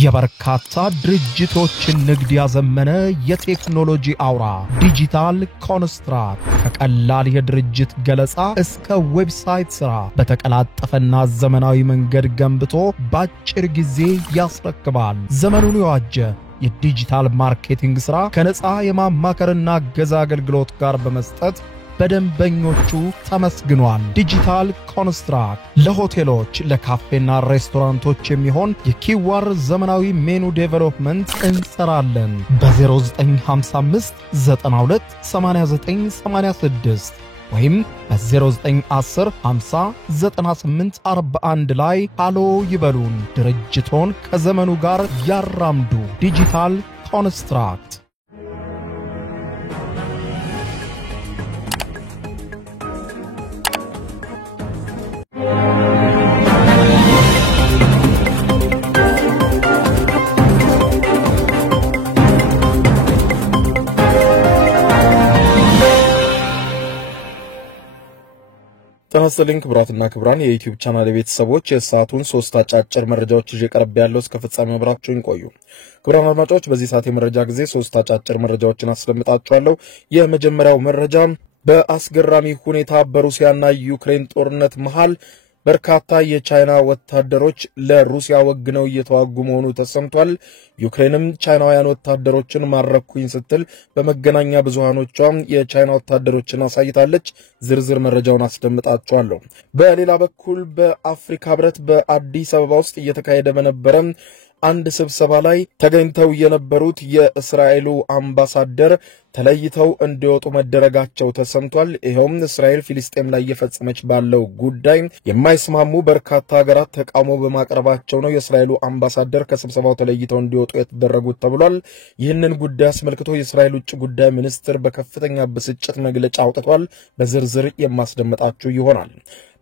የበርካታ ድርጅቶችን ንግድ ያዘመነ የቴክኖሎጂ አውራ ዲጂታል ኮንስትራክት ከቀላል የድርጅት ገለጻ እስከ ዌብሳይት ስራ በተቀላጠፈና ዘመናዊ መንገድ ገንብቶ በአጭር ጊዜ ያስረክባል። ዘመኑን የዋጀ የዲጂታል ማርኬቲንግ ስራ ከነፃ የማማከርና ገዛ አገልግሎት ጋር በመስጠት በደንበኞቹ ተመስግኗል። ዲጂታል ኮንስትራክት ለሆቴሎች ለካፌና ሬስቶራንቶች የሚሆን የኪዋር ዘመናዊ ሜኑ ዴቨሎፕመንት እንሰራለን። በ0955 92 89 86 ወይም በ0910 50 98 41 ላይ ሃሎ ይበሉን። ድርጅቶን ከዘመኑ ጋር ያራምዱ። ዲጂታል ኮንስትራክት ተናስተልኝ ክብራትና ክብራን የዩቲዩብ ቻናል ቤተሰቦች የሰዓቱን 3 አጫጭር መረጃዎች ይዤ ቀርብ ያለው እስከ ፍጻሜ አብራችሁን ቆዩ። ክብራን አድማጮች በዚህ ሰዓት የመረጃ ጊዜ 3 አጫጭር መረጃዎችን አስደምጣችኋለሁ። የመጀመሪያው መረጃ በአስገራሚ ሁኔታ በሩሲያና ዩክሬን ጦርነት መሃል በርካታ የቻይና ወታደሮች ለሩሲያ ወግነው እየተዋጉ መሆኑ ተሰምቷል። ዩክሬንም ቻይናውያን ወታደሮችን ማረኩኝ ስትል በመገናኛ ብዙሃኖቿ የቻይና ወታደሮችን አሳይታለች። ዝርዝር መረጃውን አስደምጣችኋለሁ። በሌላ በኩል በአፍሪካ ህብረት በአዲስ አበባ ውስጥ እየተካሄደ በነበረ አንድ ስብሰባ ላይ ተገኝተው የነበሩት የእስራኤሉ አምባሳደር ተለይተው እንዲወጡ መደረጋቸው ተሰምቷል። ይሄውም እስራኤል ፍልስጤም ላይ እየፈጸመች ባለው ጉዳይ የማይስማሙ በርካታ ሀገራት ተቃውሞ በማቅረባቸው ነው የእስራኤሉ አምባሳደር ከስብሰባው ተለይተው እንዲወጡ የተደረጉት ተብሏል። ይህንን ጉዳይ አስመልክቶ የእስራኤል ውጭ ጉዳይ ሚኒስትር በከፍተኛ ብስጭት መግለጫ አውጥቷል። በዝርዝር የማስደምጣችሁ ይሆናል።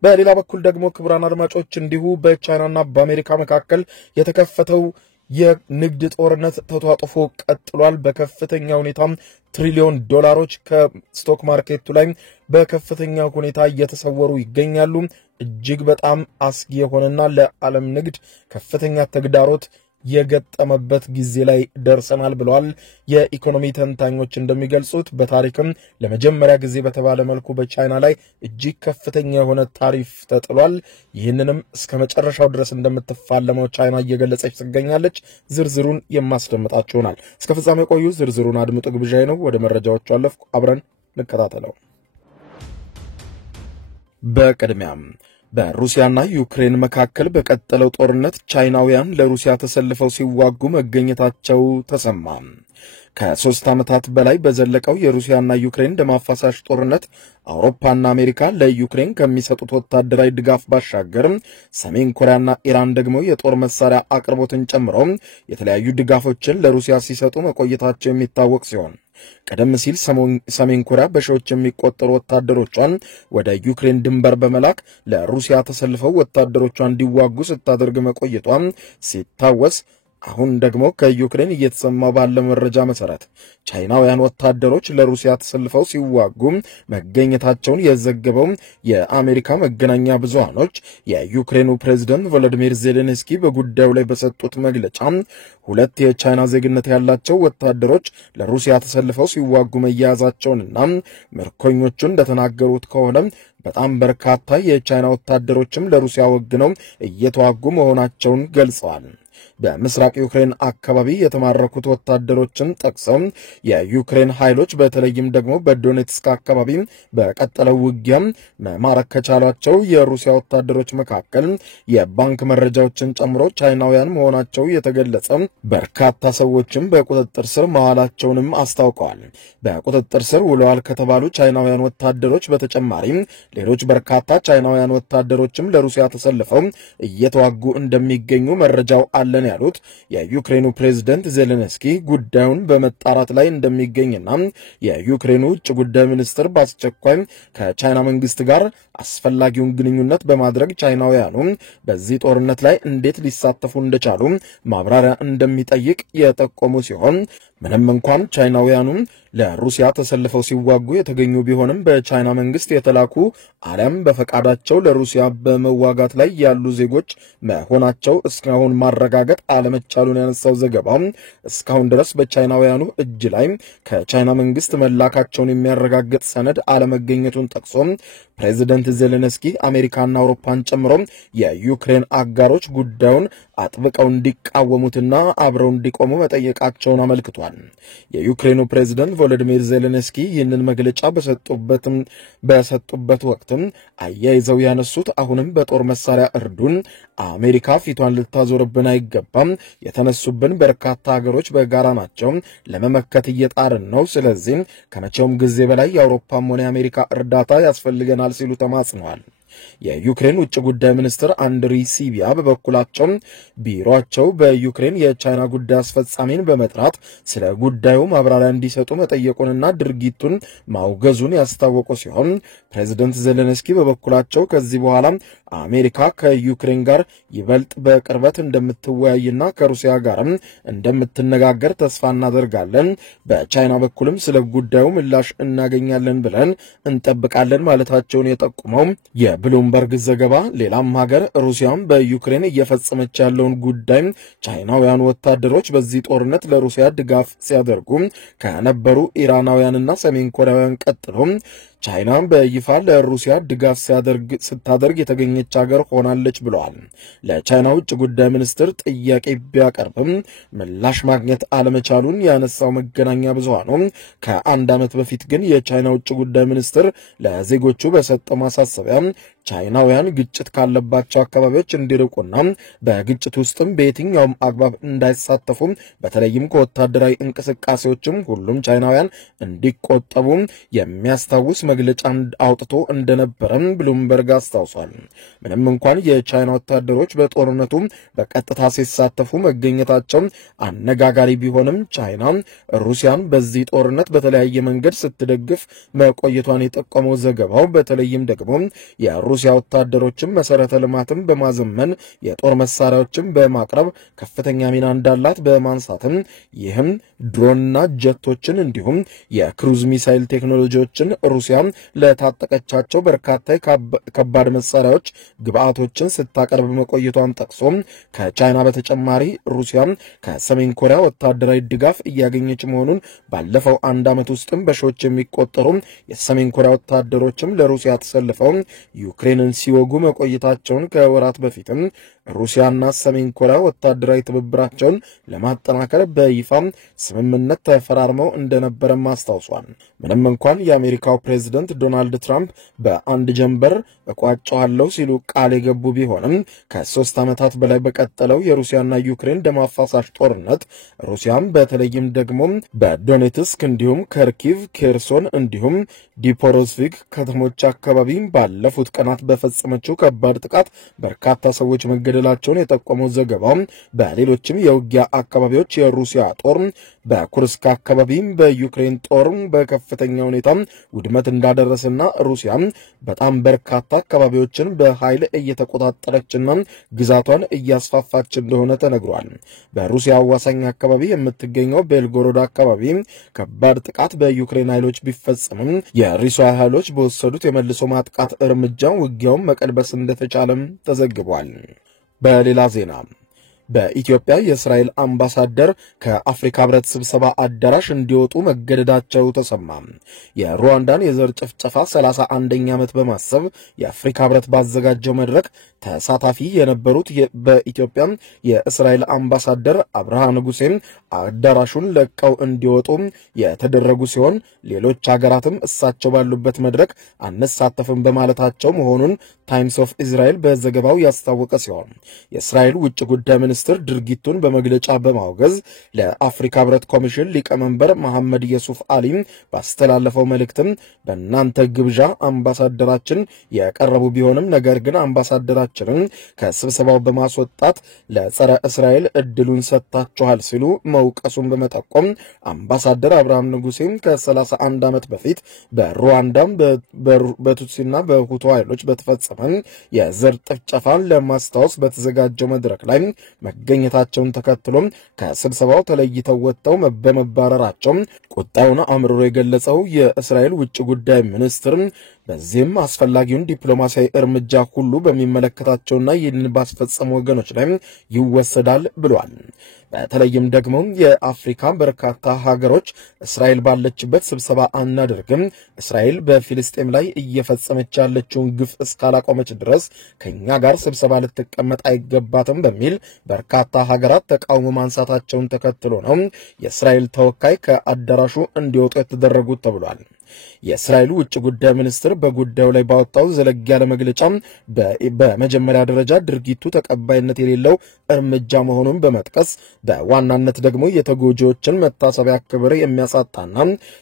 በሌላ በኩል ደግሞ ክቡራን አድማጮች እንዲሁ በቻይናና በአሜሪካ መካከል የተከፈተው የንግድ ጦርነት ተጧጥፎ ቀጥሏል። በከፍተኛ ሁኔታ ትሪሊዮን ዶላሮች ከስቶክ ማርኬቱ ላይ በከፍተኛ ሁኔታ እየተሰወሩ ይገኛሉ። እጅግ በጣም አስጊ የሆነና ለዓለም ንግድ ከፍተኛ ተግዳሮት የገጠመበት ጊዜ ላይ ደርሰናል ብለዋል። የኢኮኖሚ ተንታኞች እንደሚገልጹት በታሪክም ለመጀመሪያ ጊዜ በተባለ መልኩ በቻይና ላይ እጅግ ከፍተኛ የሆነ ታሪፍ ተጥሏል። ይህንንም እስከ መጨረሻው ድረስ እንደምትፋለመው ቻይና እየገለጸች ትገኛለች። ዝርዝሩን የማስደምጣችሁ ይሆናል። እስከ ፍጻሜ ቆዩ። ዝርዝሩን አድምጡ ግብዣዬ ነው። ወደ መረጃዎቹ አለፍኩ። አብረን እንከታተለው። በቅድሚያም በሩሲያና ዩክሬን መካከል በቀጠለው ጦርነት ቻይናውያን ለሩሲያ ተሰልፈው ሲዋጉ መገኘታቸው ተሰማ። ከ3 ዓመታት በላይ በዘለቀው የሩሲያና ዩክሬን ደም አፋሳሽ ጦርነት አውሮፓና አሜሪካ ለዩክሬን ከሚሰጡት ወታደራዊ ድጋፍ ባሻገር ሰሜን ኮሪያና ኢራን ደግሞ የጦር መሳሪያ አቅርቦትን ጨምሮ የተለያዩ ድጋፎችን ለሩሲያ ሲሰጡ መቆየታቸው የሚታወቅ ሲሆን ቀደም ሲል ሰሜን ኮሪያ በሺዎች የሚቆጠሩ ወታደሮቿን ወደ ዩክሬን ድንበር በመላክ ለሩሲያ ተሰልፈው ወታደሮቿን እንዲዋጉ ስታደርግ መቆየቷ ሲታወስ አሁን ደግሞ ከዩክሬን እየተሰማ ባለ መረጃ መሰረት ቻይናውያን ወታደሮች ለሩሲያ ተሰልፈው ሲዋጉ መገኘታቸውን የዘገበው የአሜሪካ መገናኛ ብዙሃኖች የዩክሬኑ ፕሬዝዳንት ቮሎዲሚር ዜሌንስኪ በጉዳዩ ላይ በሰጡት መግለጫ 2 የቻይና ዜግነት ያላቸው ወታደሮች ለሩሲያ ተሰልፈው ሲዋጉ መያዛቸውንና ምርኮኞቹ እንደተናገሩት ከሆነ በጣም በርካታ የቻይና ወታደሮችም ለሩሲያ ወግነው እየተዋጉ መሆናቸውን ገልጸዋል። በምስራቅ ዩክሬን አካባቢ የተማረኩት ወታደሮችን ጠቅሰው የዩክሬን ኃይሎች በተለይም ደግሞ በዶኔትስክ አካባቢ በቀጠለው ውጊያ መማረክ ከቻሏቸው የሩሲያ ወታደሮች መካከል የባንክ መረጃዎችን ጨምሮ ቻይናውያን መሆናቸው የተገለጸ በርካታ ሰዎችም በቁጥጥር ስር መዋላቸውንም አስታውቀዋል። በቁጥጥር ስር ውለዋል ከተባሉ ቻይናውያን ወታደሮች በተጨማሪ ሌሎች በርካታ ቻይናውያን ወታደሮችም ለሩሲያ ተሰልፈው እየተዋጉ እንደሚገኙ መረጃው አለን ያሉት የዩክሬኑ ፕሬዝዳንት ዜሌንስኪ ጉዳዩን በመጣራት ላይ እንደሚገኝና የዩክሬኑ ውጭ ጉዳይ ሚኒስትር በአስቸኳይ ከቻይና መንግስት ጋር አስፈላጊውን ግንኙነት በማድረግ ቻይናውያኑ በዚህ ጦርነት ላይ እንዴት ሊሳተፉ እንደቻሉ ማብራሪያ እንደሚጠይቅ የጠቆሙ ሲሆን ምንም እንኳን ቻይናውያኑ ለሩሲያ ተሰልፈው ሲዋጉ የተገኙ ቢሆንም በቻይና መንግስት የተላኩ አሊያም በፈቃዳቸው ለሩሲያ በመዋጋት ላይ ያሉ ዜጎች መሆናቸው እስካሁን ማረጋገጥ አለመቻሉን ያነሳው ዘገባው እስካሁን ድረስ በቻይናውያኑ እጅ ላይ ከቻይና መንግስት መላካቸውን የሚያረጋግጥ ሰነድ አለመገኘቱን ጠቅሶ ፕሬዚደንት ዜሌንስኪ አሜሪካና አውሮፓን ጨምሮ የዩክሬን አጋሮች ጉዳዩን አጥብቀው እንዲቃወሙትና አብረው እንዲቆሙ መጠየቃቸውን አመልክቷል። የዩክሬኑ ፕሬዝዳንት ቮሎዲሚር ዜሌንስኪ ይህንን መግለጫ በሰጡበት ወቅትም አያይዘው ያነሱት አሁንም በጦር መሳሪያ እርዱን፣ አሜሪካ ፊቷን ልታዞርብን አይገባም፣ የተነሱብን በርካታ ሀገሮች በጋራ ናቸው፣ ለመመከት እየጣርን ነው፣ ስለዚህ ከመቼውም ጊዜ በላይ የአውሮፓም ሆነ የአሜሪካ እርዳታ ያስፈልገናል ሲሉ ተማጽነዋል። የዩክሬን ውጭ ጉዳይ ሚኒስትር አንድሪ ሲቢያ በበኩላቸው ቢሮአቸው በዩክሬን የቻይና ጉዳይ አስፈጻሚን በመጥራት ስለ ጉዳዩ ማብራሪያ እንዲሰጡ መጠየቁንና ድርጊቱን ማውገዙን ያስታወቁ ሲሆን ፕሬዝዳንት ዜሌንስኪ በበኩላቸው ከዚህ በኋላ አሜሪካ ከዩክሬን ጋር ይበልጥ በቅርበት እንደምትወያይና ከሩሲያ ጋርም እንደምትነጋገር ተስፋ እናደርጋለን፣ በቻይና በኩልም ስለ ጉዳዩ ምላሽ እናገኛለን ብለን እንጠብቃለን ማለታቸውን የጠቁመው የብሉምበርግ ዘገባ ሌላም ሀገር ሩሲያም በዩክሬን እየፈጸመች ያለውን ጉዳይ ቻይናውያን ወታደሮች በዚህ ጦርነት ለሩሲያ ድጋፍ ሲያደርጉ ከነበሩ ኢራናውያንና ሰሜን ኮሪያውያን ቀጥሎ ቻይና በይፋ ለሩሲያ ድጋፍ ስታደርግ የተገኘች ሀገር ሆናለች ብለዋል። ለቻይና ውጭ ጉዳይ ሚኒስትር ጥያቄ ቢያቀርብም ምላሽ ማግኘት አለመቻሉን ያነሳው መገናኛ ብዙሃኑ ከአንድ ዓመት በፊት ግን የቻይና ውጭ ጉዳይ ሚኒስትር ለዜጎቹ በሰጠው ማሳሰቢያ ቻይናውያን ግጭት ካለባቸው አካባቢዎች እንዲርቁና በግጭት ውስጥም በየትኛውም አግባብ እንዳይሳተፉ በተለይም ከወታደራዊ እንቅስቃሴዎችም ሁሉም ቻይናውያን እንዲቆጠቡ የሚያስታውስ መግለጫ አውጥቶ እንደነበረም ብሉምበርግ አስታውሷል። ምንም እንኳን የቻይና ወታደሮች በጦርነቱ በቀጥታ ሲሳተፉ መገኘታቸው አነጋጋሪ ቢሆንም ቻይና ሩሲያን በዚህ ጦርነት በተለያየ መንገድ ስትደግፍ መቆየቷን የጠቆመው ዘገባው በተለይም ደግሞ የሩሲያ ወታደሮችም መሰረተ ልማትን በማዘመን የጦር መሳሪያዎችን በማቅረብ ከፍተኛ ሚና እንዳላት በማንሳትም ይህም ድሮንና ጀቶችን እንዲሁም የክሩዝ ሚሳይል ቴክኖሎጂዎችን ሩሲያ ለታጠቀቻቸው በርካታ ከባድ መሳሪያዎች ግብአቶችን ስታቀርብ መቆየቷን ጠቅሶ ከቻይና በተጨማሪ ሩሲያ ከሰሜን ኮሪያ ወታደራዊ ድጋፍ እያገኘች መሆኑን ባለፈው አንድ ዓመት ውስጥም በሺዎች የሚቆጠሩ የሰሜን ኮሪያ ወታደሮችም ለሩሲያ ተሰልፈው ዩክሬንን ሲወጉ መቆየታቸውን ከወራት በፊትም ሩሲያና ሰሜን ኮሪያ ወታደራዊ ትብብራቸውን ለማጠናከር በይፋ ስምምነት ተፈራርመው እንደነበረም አስታውሷል። ምንም እንኳን የአሜሪካው ፕሬዝዳንት ዶናልድ ትራምፕ በአንድ ጀንበር እቋጨዋለሁ ሲሉ ቃል የገቡ ቢሆንም ከ3 ዓመታት በላይ በቀጠለው የሩሲያና ዩክሬን ደም አፋሳሽ ጦርነት ሩሲያም በተለይም ደግሞ በዶኔትስክ እንዲሁም ከርኪቭ፣ ኬርሶን እንዲሁም ዲፖሮዝቪክ ከተሞች አካባቢ ባለፉት ቀናት በፈጸመችው ከባድ ጥቃት በርካታ ሰዎች መገደላቸውን የጠቆመው ዘገባው በሌሎችም የውጊያ አካባቢዎች የሩሲያ ጦር በኩርስክ አካባቢ በዩክሬን ጦር በከፍተኛ ሁኔታ ውድመት እንዳደረሰና ሩሲያ በጣም በርካታ አካባቢዎችን በኃይል እየተቆጣጠረችና ግዛቷን እያስፋፋች እንደሆነ ተነግሯል። በሩሲያ አዋሳኝ አካባቢ የምትገኘው ቤልጎሮድ አካባቢ ከባድ ጥቃት በዩክሬን ኃይሎች ቢፈጸምም የሩሲያ ኃይሎች በወሰዱት የመልሶ ማጥቃት እርምጃ ውጊያውን መቀልበስ እንደተቻለም ተዘግቧል። በሌላ ዜና በኢትዮጵያ የእስራኤል አምባሳደር ከአፍሪካ ህብረት ስብሰባ አዳራሽ እንዲወጡ መገደዳቸው ተሰማ። የሩዋንዳን የዘር ጭፍጨፋ 31ኛ ዓመት በማሰብ የአፍሪካ ህብረት ባዘጋጀው መድረክ ተሳታፊ የነበሩት በኢትዮጵያ የእስራኤል አምባሳደር አብርሃ ንጉሴን አዳራሹን ለቀው እንዲወጡ የተደረጉ ሲሆን ሌሎች ሀገራትም እሳቸው ባሉበት መድረክ አንሳተፍም በማለታቸው መሆኑን ታይምስ ኦፍ እስራኤል በዘገባው ያስታወቀ ሲሆን የእስራኤል ውጭ ጉዳይ ሚኒስትር ድርጊቱን በመግለጫ በማውገዝ ለአፍሪካ ህብረት ኮሚሽን ሊቀመንበር መሐመድ የሱፍ አሊ ባስተላለፈው መልእክትም በእናንተ ግብዣ አምባሳደራችን የቀረቡ ቢሆንም ነገር ግን አምባሳደራችን ሚኒስትራችንን ከስብሰባው በማስወጣት ለጸረ እስራኤል እድሉን ሰጥታችኋል ሲሉ መውቀሱን በመጠቆም አምባሳደር አብርሃም ንጉሴም ከ31 ዓመት በፊት በሩዋንዳም በቱትሲና በሁቱ ኃይሎች በተፈጸመ የዘር ጭፍጨፋን ለማስታወስ በተዘጋጀው መድረክ ላይ መገኘታቸውን ተከትሎ ከስብሰባው ተለይተው ወጥተው በመባረራቸው ቁጣውን አምርሮ የገለጸው የእስራኤል ውጭ ጉዳይ ሚኒስትር በዚህም አስፈላጊውን ዲፕሎማሲያዊ እርምጃ ሁሉ በሚመለከታቸውና ይህንን ባስፈጸሙ ወገኖች ላይ ይወሰዳል ብሏል። በተለይም ደግሞ የአፍሪካ በርካታ ሀገሮች እስራኤል ባለችበት ስብሰባ አናደርግም፣ እስራኤል በፊልስጤም ላይ እየፈጸመች ያለችውን ግፍ እስካላቆመች ድረስ ከኛ ጋር ስብሰባ ልትቀመጥ አይገባትም በሚል በርካታ ሀገራት ተቃውሞ ማንሳታቸውን ተከትሎ ነው የእስራኤል ተወካይ ከአዳራሹ እንዲወጡ የተደረጉት ተብሏል። የእስራኤል ውጭ ጉዳይ ሚኒስትር በጉዳዩ ላይ ባወጣው ዘለግ ያለ መግለጫ በመጀመሪያ ደረጃ ድርጊቱ ተቀባይነት የሌለው እርምጃ መሆኑን በመጥቀስ በዋናነት ደግሞ የተጎጂዎችን መታሰቢያ ክብር የሚያሳጣና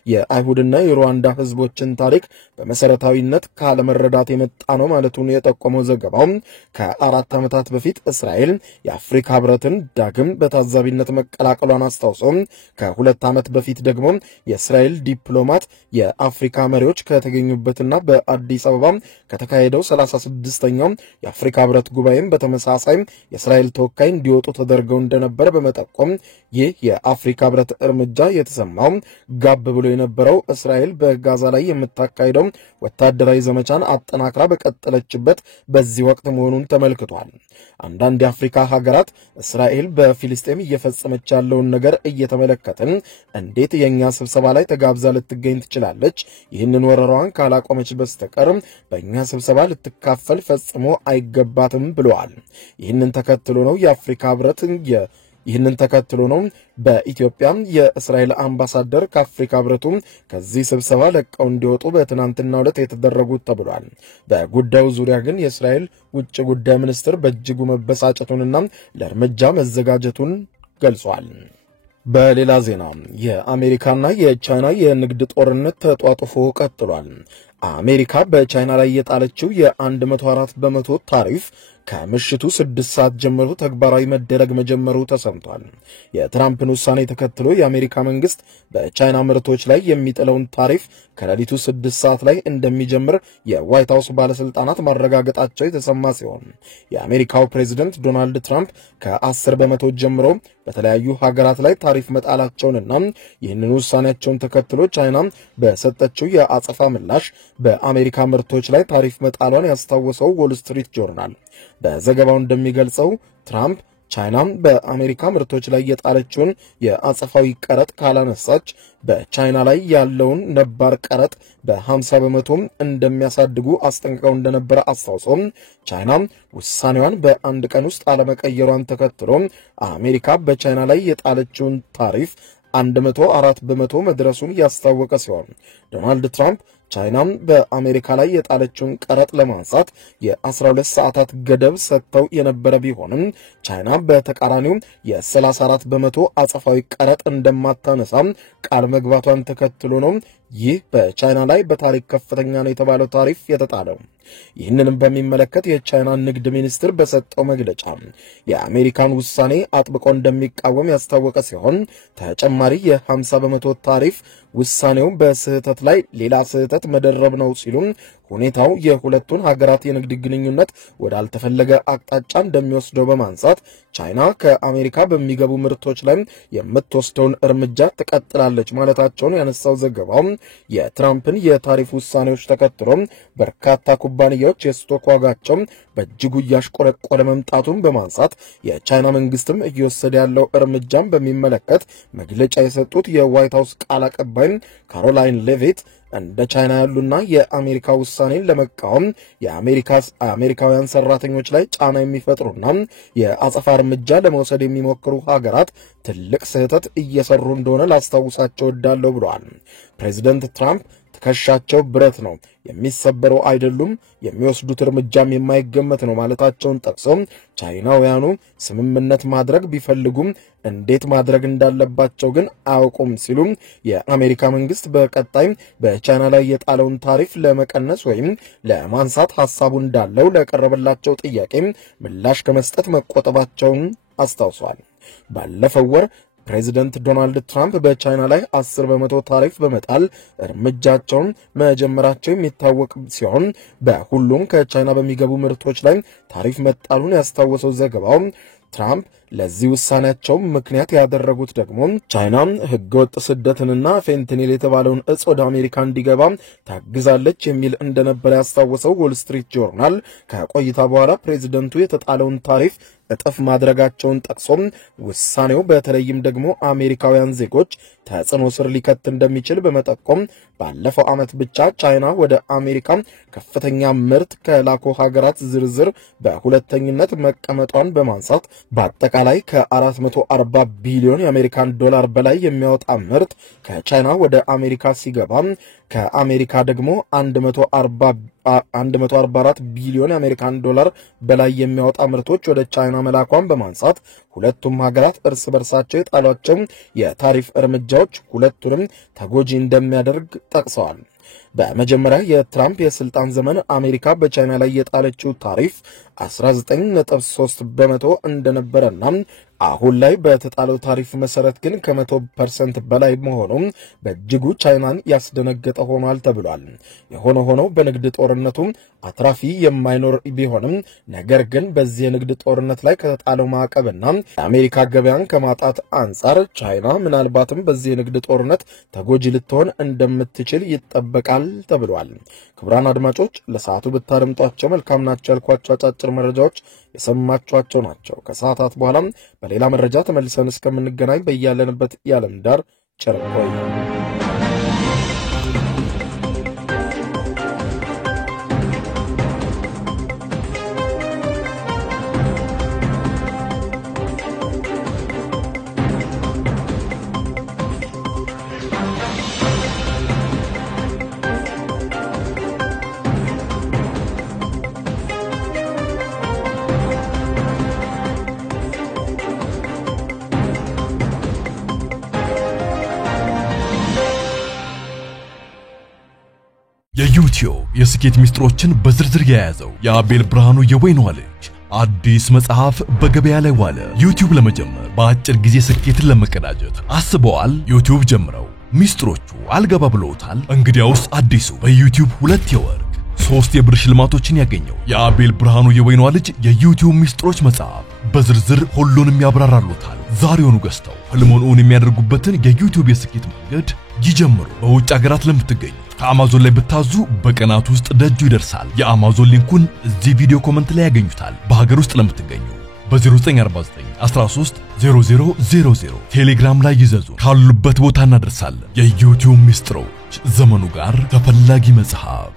የአይሁድና የሩዋንዳ ሕዝቦችን ታሪክ በመሰረታዊነት ካለመረዳት የመጣ ነው ማለቱን የጠቆመው ዘገባው ከ4 ዓመታት በፊት እስራኤል የአፍሪካ ሕብረትን ዳግም በታዛቢነት መቀላቀሏን አስታውሶ ከ2 ዓመት በፊት ደግሞ የእስራኤል ዲፕሎማት የአፍሪካ መሪዎች ከተገኙበትና በአዲስ አበባ ከተካሄደው 36ኛው የአፍሪካ ሕብረት ጉባኤም በተመሳሳይ የእስራኤል ተወካይ እንዲወጡ ተደርገው እንደነበር በመጠቆም ይህ የአፍሪካ ሕብረት እርምጃ የተሰማው ጋብ ብሎ የነበረው እስራኤል በጋዛ ላይ የምታካሄደው ወታደራዊ ዘመቻን አጠናክራ በቀጠለችበት በዚህ ወቅት መሆኑን ተመልክቷል። አንዳንድ የአፍሪካ ሀገራት እስራኤል በፊልስጤም እየፈጸመች ያለውን ነገር እየተመለከትን እንዴት የኛ ስብሰባ ላይ ተጋብዛ ልትገኝ ትችላለች? ይህንን ወረራዋን ካላቆመች በስተቀር በእኛ ስብሰባ ልትካፈል ፈጽሞ አይገባትም ብለዋል። ይህንን ተከትሎ ነው የአፍሪካ ሕብረት በኢትዮጵያ የእስራኤል አምባሳደር ከአፍሪካ ሕብረቱ ከዚህ ስብሰባ ለቀው እንዲወጡ በትናንትናው ዕለት የተደረጉት ተብሏል። በጉዳዩ ዙሪያ ግን የእስራኤል ውጭ ጉዳይ ሚኒስትር በእጅጉ መበሳጨቱንና ለእርምጃ መዘጋጀቱን ገልጿል። በሌላ ዜና የአሜሪካና የቻይና የንግድ ጦርነት ተጧጡፎ ቀጥሏል። አሜሪካ በቻይና ላይ የጣለችው የ104 በመቶ ታሪፍ ከምሽቱ 6 ሰዓት ጀምሮ ተግባራዊ መደረግ መጀመሩ ተሰምቷል። የትራምፕን ውሳኔ ተከትሎ የአሜሪካ መንግስት በቻይና ምርቶች ላይ የሚጥለውን ታሪፍ ከሌሊቱ 6 ሰዓት ላይ እንደሚጀምር የዋይት ሃውስ ባለስልጣናት ማረጋገጣቸው የተሰማ ሲሆን የአሜሪካው ፕሬዝደንት ዶናልድ ትራምፕ ከ10 በመቶ ጀምሮ በተለያዩ ሀገራት ላይ ታሪፍ መጣላቸውንና ይህንን ውሳኔያቸውን ተከትሎ ቻይና በሰጠችው የአጸፋ ምላሽ በአሜሪካ ምርቶች ላይ ታሪፍ መጣሏን ያስታወሰው ዎል ስትሪት ጆርናል በዘገባው እንደሚገልጸው ትራምፕ ቻይና በአሜሪካ ምርቶች ላይ የጣለችውን የአጸፋዊ ቀረጥ ካላነሳች በቻይና ላይ ያለውን ነባር ቀረጥ በ50 በመቶ እንደሚያሳድጉ አስጠንቅቀው እንደነበረ አስታውሰው ቻይና ውሳኔዋን በአንድ ቀን ውስጥ አለመቀየሯን ተከትሎ አሜሪካ በቻይና ላይ የጣለችውን ታሪፍ 104 በመቶ መድረሱን ያስታወቀ ሲሆን ዶናልድ ትራምፕ ቻይና በአሜሪካ ላይ የጣለችውን ቀረጥ ለማንሳት የ12 ሰዓታት ገደብ ሰጥተው የነበረ ቢሆንም ቻይና በተቃራኒው የ34 በመቶ አጸፋዊ ቀረጥ እንደማታነሳ ቃል መግባቷን ተከትሎ ነው ይህ በቻይና ላይ በታሪክ ከፍተኛ ነው የተባለው ታሪፍ የተጣለው። ይህንንም በሚመለከት የቻይና ንግድ ሚኒስትር በሰጠው መግለጫ የአሜሪካን ውሳኔ አጥብቆ እንደሚቃወም ያስታወቀ ሲሆን ተጨማሪ የ50 በመቶ ታሪፍ ውሳኔው በስህተት ላይ ሌላ ስህተት መደረብ ነው ሲሉ ሁኔታው የሁለቱን ሀገራት የንግድ ግንኙነት ወዳልተፈለገ አቅጣጫ እንደሚወስደው በማንሳት ቻይና ከአሜሪካ በሚገቡ ምርቶች ላይ የምትወስደውን እርምጃ ትቀጥላለች ማለታቸውን ያነሳው ዘገባው የትራምፕን የታሪፍ ውሳኔዎች ተከትሎ በርካታ ኩባንያዎች የስቶክ ዋጋቸው በእጅጉ እያሽቆለቆለ መምጣቱን በማንሳት የቻይና መንግስትም እየወሰደ ያለው እርምጃን በሚመለከት መግለጫ የሰጡት የዋይት ሃውስ ቃል አቀባይ ካሮላይን ሌቪት እንደ ቻይና ያሉና የአሜሪካ ውሳኔን ለመቃወም የአሜሪካውያን ሰራተኞች ላይ ጫና የሚፈጥሩና የአጸፋ እርምጃ ለመውሰድ የሚሞክሩ ሀገራት ትልቅ ስህተት እየሰሩ እንደሆነ ላስታውሳቸው እወዳለሁ ብለዋል። ፕሬዚደንት ትራምፕ ትከሻቸው ብረት ነው፣ የሚሰበረው አይደሉም፣ የሚወስዱት እርምጃም የማይገመት ነው ማለታቸውን ጠቅሰው ቻይናውያኑ ስምምነት ማድረግ ቢፈልጉም እንዴት ማድረግ እንዳለባቸው ግን አያውቁም ሲሉ የአሜሪካ መንግስት በቀጣይ በቻይና ላይ የጣለውን ታሪፍ ለመቀነስ ወይም ለማንሳት ሐሳቡ እንዳለው ለቀረበላቸው ጥያቄ ምላሽ ከመስጠት መቆጠባቸውን አስታውሷል። ባለፈው ወር ፕሬዚደንት ዶናልድ ትራምፕ በቻይና ላይ 10% ታሪፍ በመጣል እርምጃቸውን መጀመራቸው የሚታወቅ ሲሆን በሁሉም ከቻይና በሚገቡ ምርቶች ላይ ታሪፍ መጣሉን ያስታወሰው ዘገባው ትራምፕ ለዚህ ውሳኔያቸው ምክንያት ያደረጉት ደግሞ ቻይና ህገወጥ ስደትንና ፌንታኒል የተባለውን እጽ ወደ አሜሪካ እንዲገባ ታግዛለች የሚል እንደነበረ ያስታወሰው ዎል ስትሪት ጆርናል ከቆይታ በኋላ ፕሬዚደንቱ የተጣለውን ታሪፍ እጥፍ ማድረጋቸውን ጠቅሶ ውሳኔው በተለይም ደግሞ አሜሪካውያን ዜጎች ተጽዕኖ ስር ሊከት እንደሚችል በመጠቆም ባለፈው ዓመት ብቻ ቻይና ወደ አሜሪካ ከፍተኛ ምርት ከላኩ ሀገራት ዝርዝር በሁለተኝነት መቀመጧን በማንሳት በአጠቃላይ ከ440 ቢሊዮን የአሜሪካን ዶላር በላይ የሚያወጣ ምርት ከቻይና ወደ አሜሪካ ሲገባ ከአሜሪካ ደግሞ 144 ቢሊዮን የአሜሪካን ዶላር በላይ የሚያወጣ ምርቶች ወደ ቻይና መላኳን በማንሳት ሁለቱም ሀገራት እርስ በርሳቸው የጣሏቸው የታሪፍ እርምጃዎች ሁለቱንም ተጎጂ እንደሚያደርግ ጠቅሰዋል። በመጀመሪያ የትራምፕ የስልጣን ዘመን አሜሪካ በቻይና ላይ የጣለችው ታሪፍ 19.3% እንደነበረና አሁን ላይ በተጣለው ታሪፍ መሰረት ግን ከ100% በላይ መሆኑ በእጅጉ ቻይናን ያስደነገጠ ሆኗል ተብሏል። የሆነ ሆኖ በንግድ ጦርነቱ አትራፊ የማይኖር ቢሆንም ነገር ግን በዚህ የንግድ ጦርነት ላይ ከተጣለው ማዕቀብና የአሜሪካ ገበያን ከማጣት አንጻር ቻይና ምናልባትም በዚህ የንግድ ጦርነት ተጎጂ ልትሆን እንደምትችል ይጠበቃል ተብሏል። ክቡራን አድማጮች ለሰዓቱ ብታደምጧቸው መልካም ናቸው ያልኳቸው አጫጭር መረጃዎች የሰማችኋቸው ናቸው። ከሰዓታት በኋላ በሌላ መረጃ ተመልሰን እስከምንገናኝ በያለንበት የዓለም ዳር ቸር ቆዩ። የዩቲዩብ የስኬት ሚስጥሮችን በዝርዝር የያዘው የአቤል ብርሃኑ የወይኗ ልጅ አዲስ መጽሐፍ በገበያ ላይ ዋለ። ዩቲዩብ ለመጀመር በአጭር ጊዜ ስኬትን ለመቀዳጀት አስበዋል? ዩቲዩብ ጀምረው ሚስጥሮቹ አልገባ ብለውታል? እንግዲያውስ አዲሱ በዩቲዩብ 2 የወርቅ 3 የብር ሽልማቶችን ያገኘው የአቤል ብርሃኑ የወይኗ ልጅ የዩቲዩብ ሚስጥሮች መጽሐፍ በዝርዝር ሁሉንም ያብራራሉታል። ዛሬውኑ ገዝተው ህልሞን እውን የሚያደርጉበትን የዩቲዩብ የስኬት መንገድ ይጀምሩ። በውጭ ሀገራት ለምትገኙ ከአማዞን ላይ ብታዙ በቀናት ውስጥ ደጁ ይደርሳል። የአማዞን ሊንኩን እዚህ ቪዲዮ ኮሜንት ላይ ያገኙታል። በሀገር ውስጥ ለምትገኙ በ0949 13 0000 ቴሌግራም ላይ ይዘዙ። ካሉበት ቦታ እናደርሳለን። የዩቲዩብ ሚስጥሮች ዘመኑ ጋር ተፈላጊ መጽሐፍ